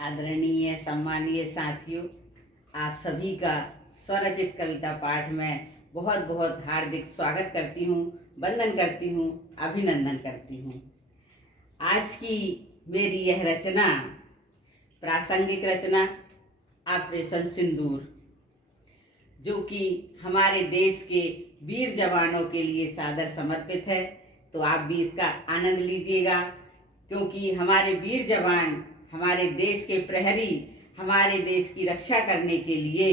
आदरणीय सम्मानीय साथियों, आप सभी का स्वरचित कविता पाठ में बहुत बहुत हार्दिक स्वागत करती हूँ, वंदन करती हूँ, अभिनंदन करती हूँ। आज की मेरी यह रचना प्रासंगिक रचना ऑपरेशन सिंदूर, जो कि हमारे देश के वीर जवानों के लिए सादर समर्पित है। तो आप भी इसका आनंद लीजिएगा, क्योंकि हमारे वीर जवान, हमारे देश के प्रहरी हमारे देश की रक्षा करने के लिए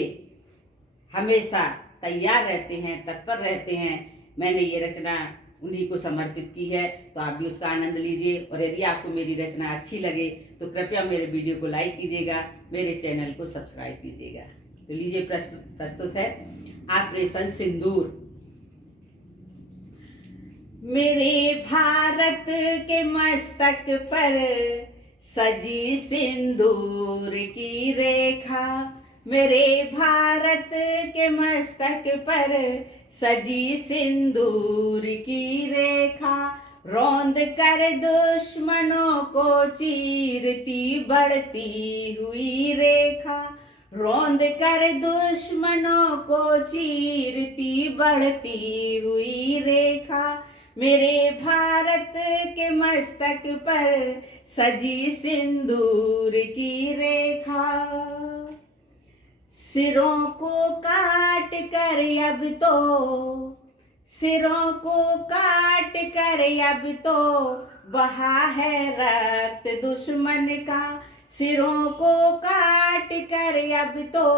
हमेशा तैयार रहते हैं, तत्पर रहते हैं। मैंने ये रचना उन्हीं को समर्पित की है, तो आप भी उसका आनंद लीजिए। और यदि आपको मेरी रचना अच्छी लगे तो कृपया मेरे वीडियो को लाइक कीजिएगा, मेरे चैनल को सब्सक्राइब कीजिएगा। तो लीजिए, प्रस्तुत है ऑपरेशन सिंदूर। मेरे भारत के मस्तक पर सजी सिंदूर की रेखा, मेरे भारत के मस्तक पर सजी सिंदूर की रेखा, रौंद कर दुश्मनों को चीरती बढ़ती हुई रेखा, रौंद कर दुश्मनों को चीरती बढ़ती हुई रेखा, मेरे भारत के मस्तक पर सजी सिंदूर की रेखा। सिरों को काट कर अब तो, सिरों को काट कर अब तो बहा है रक्त दुश्मन का, सिरों को काट कर अब तो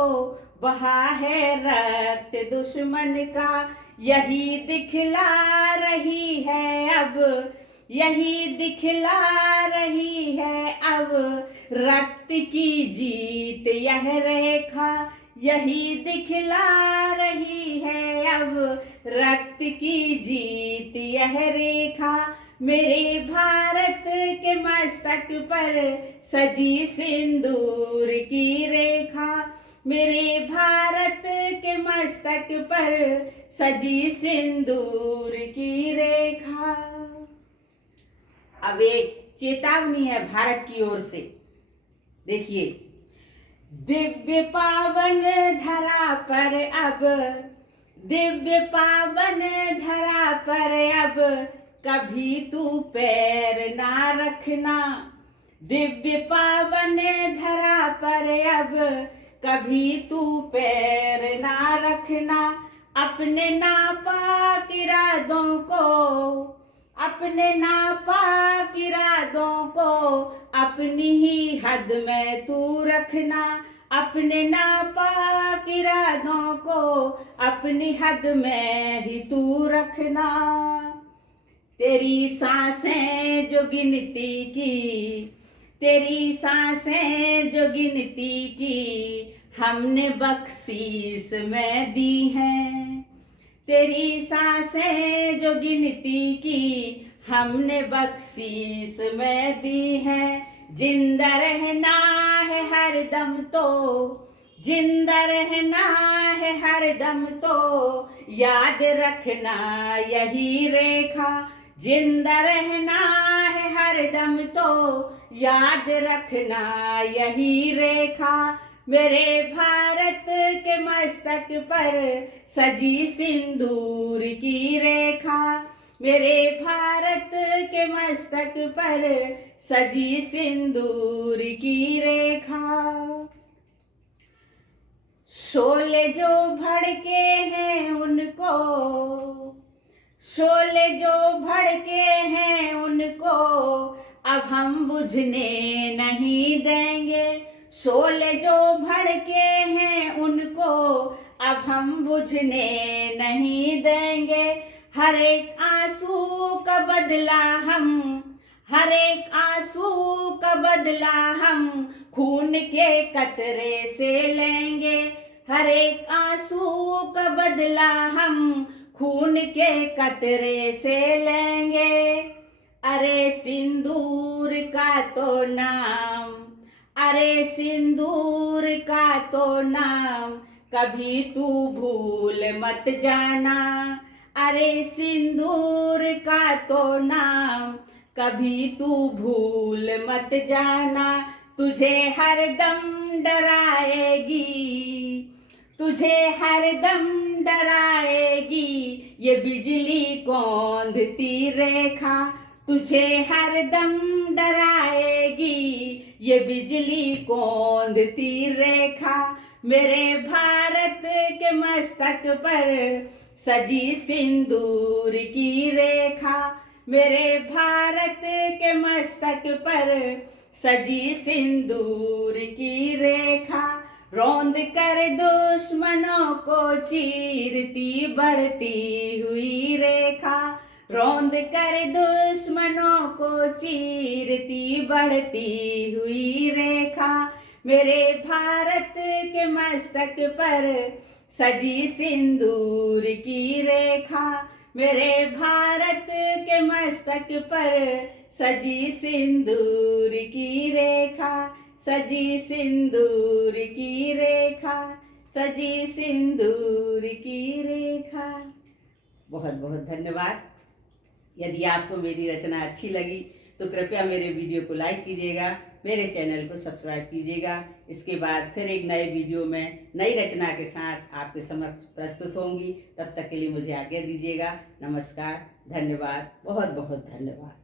बहा है रक्त दुश्मन का। यही दिखला रही है अब, यही दिखला रही है अब रक्त की जीत यह रेखा, यही दिखला रही है अब रक्त की जीत यह रेखा, मेरे भारत के मस्तक पर सजी सिंदूर की रेखा, मेरे भारत के मस्तक पर सजी सिंदूर की रेखा। अब एक चेतावनी है भारत की ओर से, देखिए। दिव्य पावन धरा पर अब, दिव्य पावन धरा पर अब कभी तू पैर ना रखना, दिव्य पावन धरा पर अब कभी तू पैर ना रखना, अपने नापाक इरादों को, अपने नापाक इरादों को अपनी ही हद में तू रखना, अपने नापाक इरादों को अपनी हद में ही तू रखना। तेरी सांसें जो गिनती की, तेरी सांसें जो गिनती की हमने बख्शीश में दी हैं, तेरी सांसें जो गिनती की हमने बख्शीश में दी हैं। जिंदा रहना है हर दम तो, जिंदा रहना है हर दम तो याद रखना यही रेखा, जिंदा रहना है हर दम तो याद रखना यही रेखा, मेरे भारत के मस्तक पर सजी सिंदूर की रेखा, मेरे भारत के मस्तक पर सजी सिंदूर की रेखा। शोले जो भड़के हैं उनको, शोले जो भड़के हैं उनको अब हम बुझने नहीं देंगे, शोले जो भड़के हैं उनको अब हम बुझने नहीं देंगे। हर एक आंसू का बदला हम, हर एक आंसू का बदला हम खून के कतरे से लेंगे, हर एक आंसू का बदला हम खून के कतरे से लेंगे। अरे सिंदूर का तो नाम, अरे सिंदूर का तो नाम कभी तू भूल मत जाना, अरे सिंदूर का तो नाम कभी तू भूल मत जाना। तुझे हरदम डराएगी, तुझे हरदम डराएगी ये बिजली कौंधती रेखा, तुझे हरदम डराएगी ये बिजली कौंधती रेखा। मेरे भारत के मस्तक पर सजी सिंदूर की रेखा, मेरे भारत के मस्तक पर सजी सिंदूर की रेखा। रौंद कर दुश्मनों को चीरती बढ़ती हुई रेखा, रौंद कर दुश्मनों को चीरती बढ़ती हुई रेखा। मेरे भारत के मस्तक पर सजी सिंदूर की रेखा, मेरे भारत के मस्तक पर सजी सिंदूर की रेखा, सजी सिंदूर की रेखा, सजी सिंदूर की रेखा। बहुत बहुत धन्यवाद। यदि आपको मेरी रचना अच्छी लगी तो कृपया मेरे वीडियो को लाइक कीजिएगा, मेरे चैनल को सब्सक्राइब कीजिएगा। इसके बाद फिर एक नए वीडियो में नई रचना के साथ आपके समक्ष प्रस्तुत होंगी। तब तक के लिए मुझे आज्ञा दीजिएगा। नमस्कार, धन्यवाद, बहुत बहुत धन्यवाद।